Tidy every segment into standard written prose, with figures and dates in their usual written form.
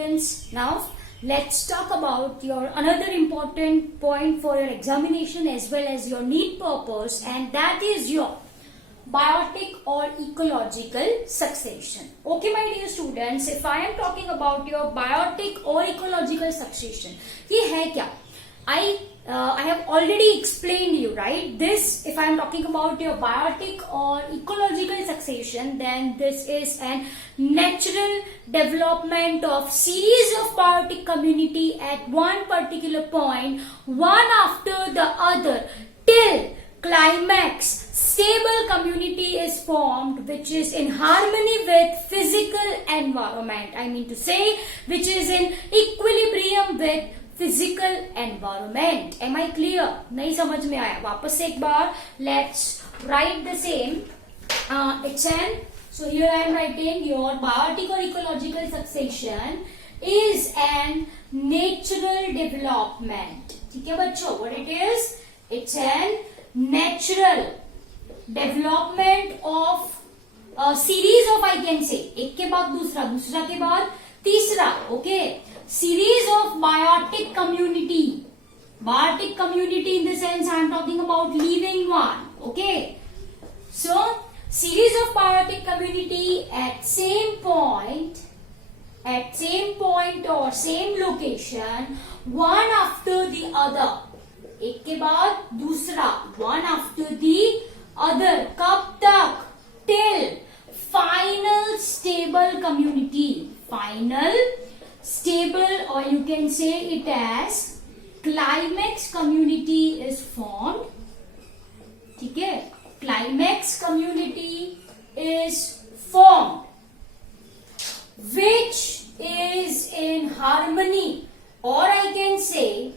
students, now let's talk about your another important point for your examination as well as your need purpose, and that is your biotic or ecological succession. Okay my dear students, if I am talking about your biotic or ecological succession, ये है क्या? I have already explained you, right? This, if I am talking about your biotic or ecological succession, then this is an natural development of series of biotic community at one particular point, one after the other, till climax stable community is formed which is in harmony with physical environment. I mean to say, which is in equilibrium with physical environment. Am I clear? नहीं समझ में आया? वापस से एक बार let's write the same. It's an, so here I am writing your biotic or ecological succession is an natural development. ठीक है बच्चों? What it is? It's an natural development of a series of, I can say, एक के बाद दूसरा, दूसरा के बाद तीसरा, okay? Series of biotic community. Biotic community in the sense I am talking about living one, okay? So, series of biotic community at same point or same location, one after the other. एक के बाद दूसरा, one after the other. कब तक? Till final stable community. Final stable, or you can say it as climax community is formed. ठीक है? Climax community is formed which is in harmony, or I can say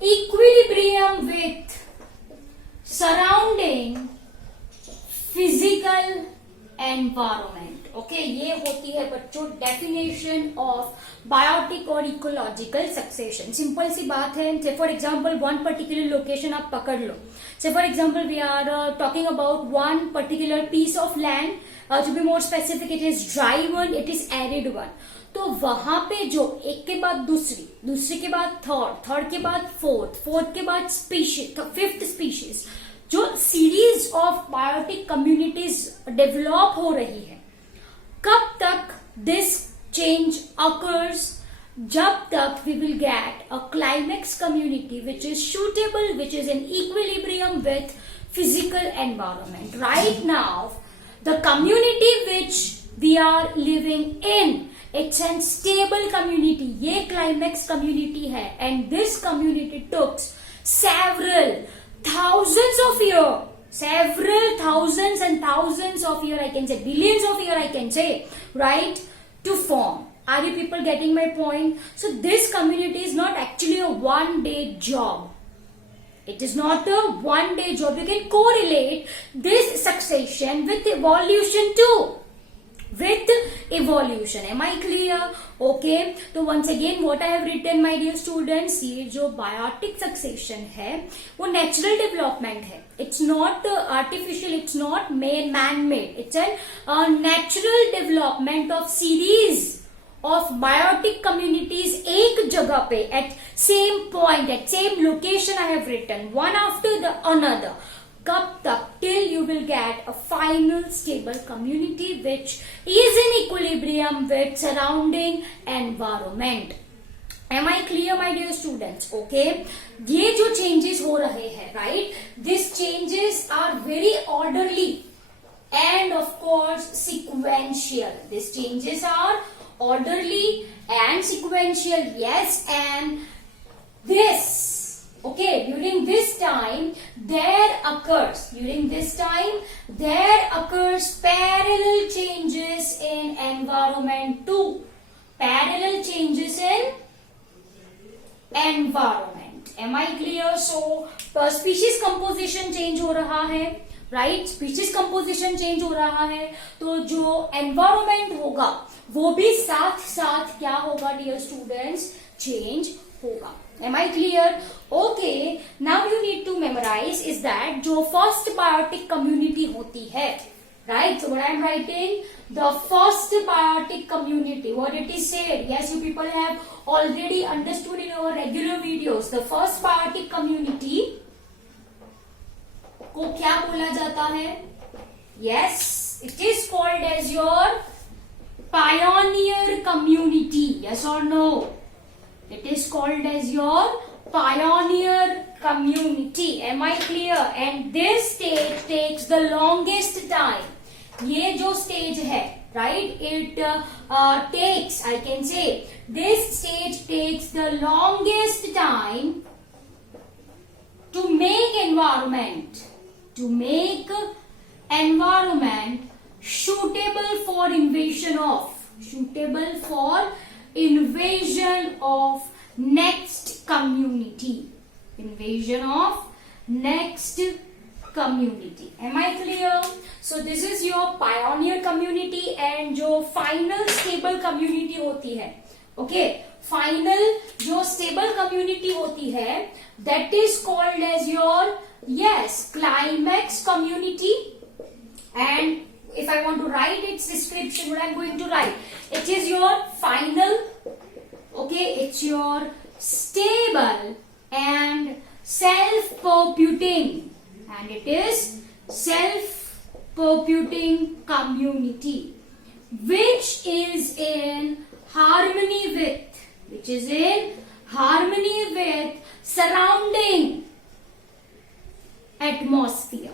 equilibrium with surrounding physical environment. Okay ये होती है बच्चों definition of biotic और ecological succession. Simple सी बात है. Say for example one particular location आप पकड़ लो. Say for example we are talking about one particular piece of land. To be more specific, it is dry one, it is arid one. तो वहां पे जो एक के बाद दूसरी, दूसरे के बाद थर्ड, थर्ड के बाद फोर्थ, फोर्थ के बाद स्पीशीज, फिफ्थ स्पीशीज, जो series of biotic communities develop हो रही है, कब तक दिस चेंज अकर्स? जब तक we will get a climax community which is suitable, which is in equilibrium with physical environment. Right now, the community which we are living in, it's a stable community. ये climax community है, and this community took several thousands of years, several thousands and thousands of years, I can say billions of years, I can say, right, to form. Are you people getting my point? So this community is not actually a one day job. It is not a one day job. You can correlate this succession with evolution too. With evolution. Am I clear? Okay. तो once again what I have written my dear students, ये जो biotic succession है वो natural development है. It's not artificial, it's not man-made. It's a natural development of series of biotic communities एक जगह पे at same point, at same location I have written, one after the another. कब तक? Till you will get a final stable community which is in equilibrium with surrounding environment. Am I clear my dear students? Okay. ये जो changes हो रहे हैं, right? These changes are very orderly and of course sequential. These changes are orderly and sequential. Yes, and this, okay, during this time there occurs parallel changes in environment too. Parallel changes in environment. Am I clear? So species composition change हो रहा है, right? Species composition change हो रहा है, तो जो environment होगा वो भी साथ साथ क्या होगा dear students? Change होगा. Am I clear? Okay. Now you need to memorize is that जो first biotic community होती है, right? So what I am writing, the first biotic community, what it is said, yes, you people have already understood in our regular videos, the first biotic community को क्या बोला जाता है? Yes, it is called as your pioneer community. Yes or no? It is called as your pioneer community. Am I clear? And this stage takes the longest time. ये जो stage है, right? It takes, I can say, this stage takes the longest time to make environment suitable for invasion of next community. Am I clear? So this is your pioneer community, and जो final stable community होती है, okay, final जो stable community होती है, that is called as your, yes, climax community. And if I want to write its description, what I'm going to write, it is your final, okay, it's your stable and self-perpetuating, and it is self-perpetuating community, which is in harmony with surrounding atmosphere,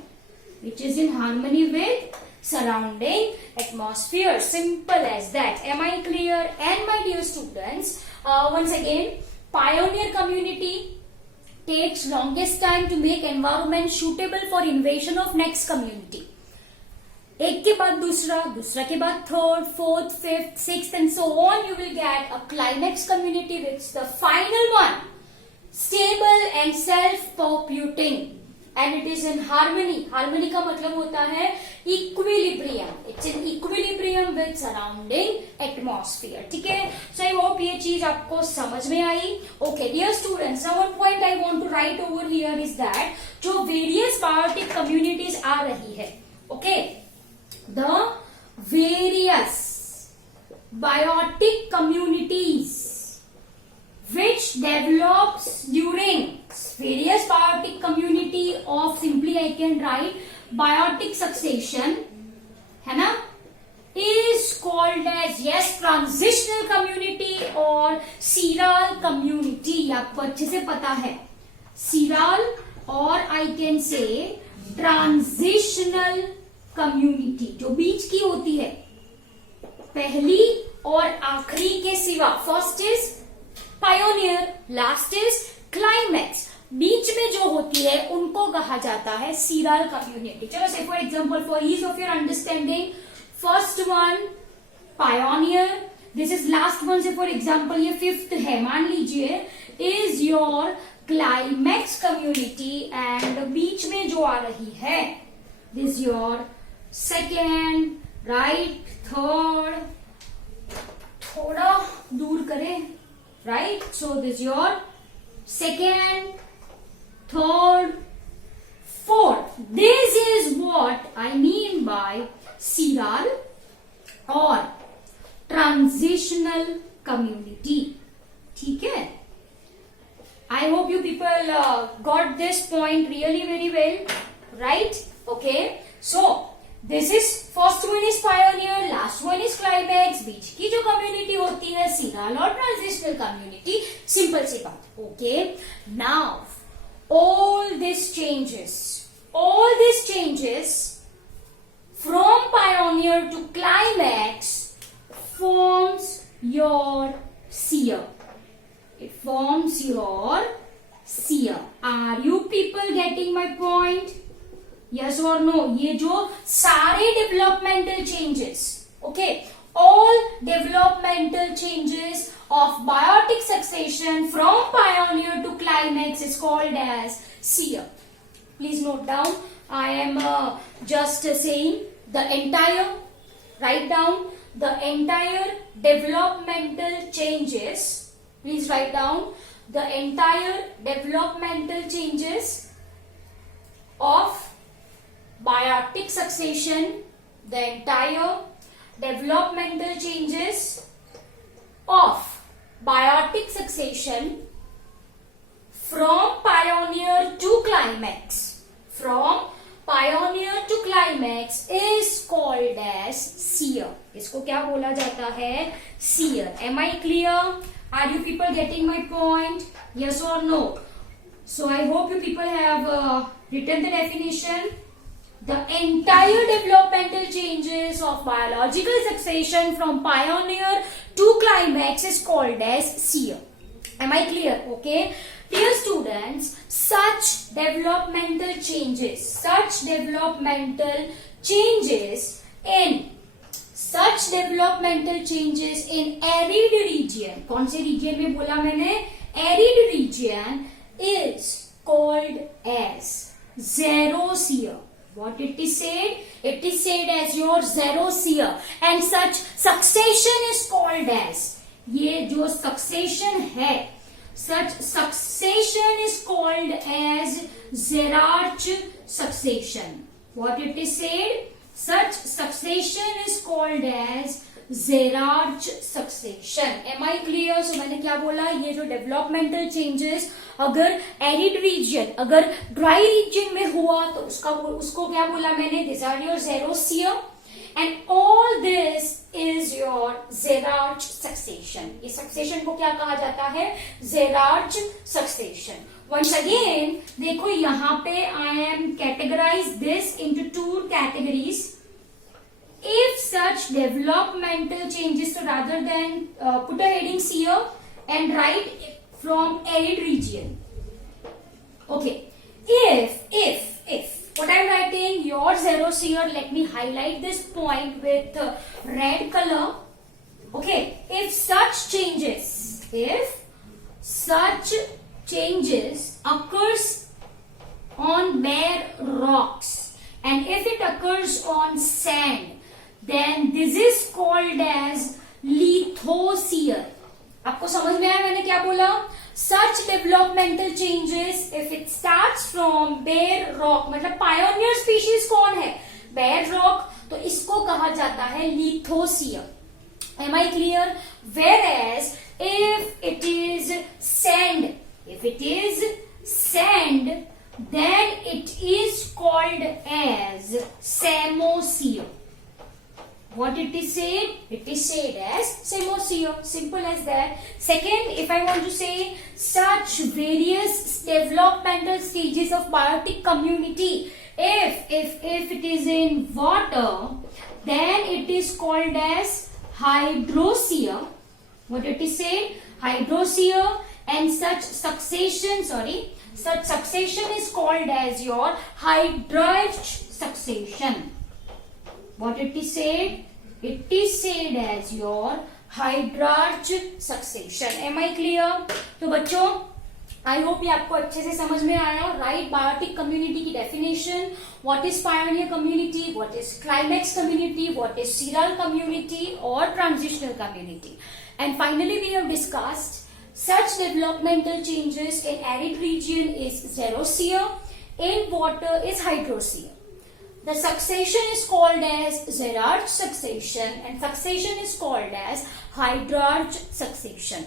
simple as that. Am I clear? And my dear students, once again, pioneer community takes longest time to make environment suitable for invasion of next community. एक के बाद दूसरा, दूसरा के बाद third, fourth, fifth, sixth and so on, you will get a climax community, which is the final one, stable and self-perpetuating, and it is in harmony. Harmony का मतलब होता है equilibrium. It's in equilibrium with surrounding atmosphere. ठीक है? So I hope ये चीज आपको समझ में आई. Okay, dear students, now one point I want to write over here is that जो various biotic communities आ रही है, okay, the various biotic communities which develops during various biotic community of, simply I can write biotic succession, है ना, is called as, yes, transitional community or seral community. ये आपको अच्छे से पता है, seral और I can say transitional community, जो बीच की होती है, पहली और आखिरी के सिवा. First is pioneer, last is climax, बीच में जो होती है उनको कहा जाता है सीरल कम्युनिटी. चलो say for example, for ease of your understanding, first one pioneer, this is last one. Say for example ये फिफ्थ है, मान लीजिए, is your climax community, and बीच में जो आ रही है, this your second, right, third, थोड़ा दूर करें, right? So this is your second, third, fourth. This is what I mean by seral or transitional community. ठीक है? I hope you people got this point really very well, right? Okay. So this is, first one is pioneer, last one is climax, बीच की जो community होती है sural और transitional community. Simple सी बात. Okay. Now all these changes from pioneer to climax forms your seer. It forms your seer. Are you people getting my point? Yes or no? ये जो सारे developmental changes, okay, all developmental changes of biotic succession from pioneer to climax is called as seer. Please note down. I am just saying the entire, write down the entire developmental changes. Please write down the entire developmental changes of biotic succession, the entire developmental changes of biotic succession from pioneer to climax. From pioneer to climax is called as seer. इसको क्या बोला जाता है? Seer. Am I clear? Are you people getting my point? Yes or no? So I hope you people have written the definition. The entire developmental changes of biological succession from pioneer to climax is called as seer. Am I clear? Okay. Dear students, such developmental changes in arid region, कौन से region में बोला मैंने? Arid region is called as xeroseer. What it is said? It is said as your xeroseer, and such succession is called as, ये जो succession है, such succession is called as Zeerach succession. What it is said? Such succession is called as Zeerach succession. Am I clear? So मैंने क्या बोला? ये जो developmental changes अगर arid region, अगर dry region में हुआ तो उसको क्या बोला मैंने? These are your xeroseer, and all this is your Zeerach succession. इस succession को क्या कहा जाता है? Zeerach succession. Once again, देखो यहाँ पे I am categorize this into two categories. If such developmental changes, so rather than put a heading here and write from arid region. Okay. If what I'm writing, your xeroseer, let me highlight this point with red color. Okay. If such changes occurs on bare rocks, and if it occurs on sand, then this is called as lithoseer. आपको समझ में आया मैंने क्या बोला? Such developmental changes, if it starts from bare rock, मतलब pioneer species कौन है? Bare rock, तो इसको कहा जाता है lithoseer. Am I clear? Whereas if it is sand, then it is called as samoseer. What it is said? It is said as samoseer. Simple as that. Second, if I want to say such various developmental stages of biotic community, if it is in water, then it is called as hydroseer. What it is said? Hydroseer. And such succession is called as your Hydrarch succession. What it is said? It is said as your Hydrarch succession. Am I clear? तो बच्चों, I hope ये आपको अच्छे से समझ में आया. Right, biotic community की definition. What is pioneer community? What is climax community? What is seral community or transitional community? And finally, we have discussed such developmental changes in arid region is xeroseer, in water is hydroseer. The succession is called as Zeerach succession, and succession is called as Hydrarch succession.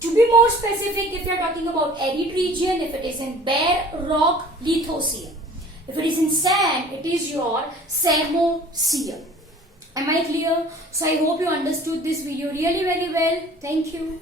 To be more specific, if you are talking about arid region, if it is in bare rock, lithoseer. If it is in sand, it is your samoseer. Am I clear? So I hope you understood this video really very well. Thank you.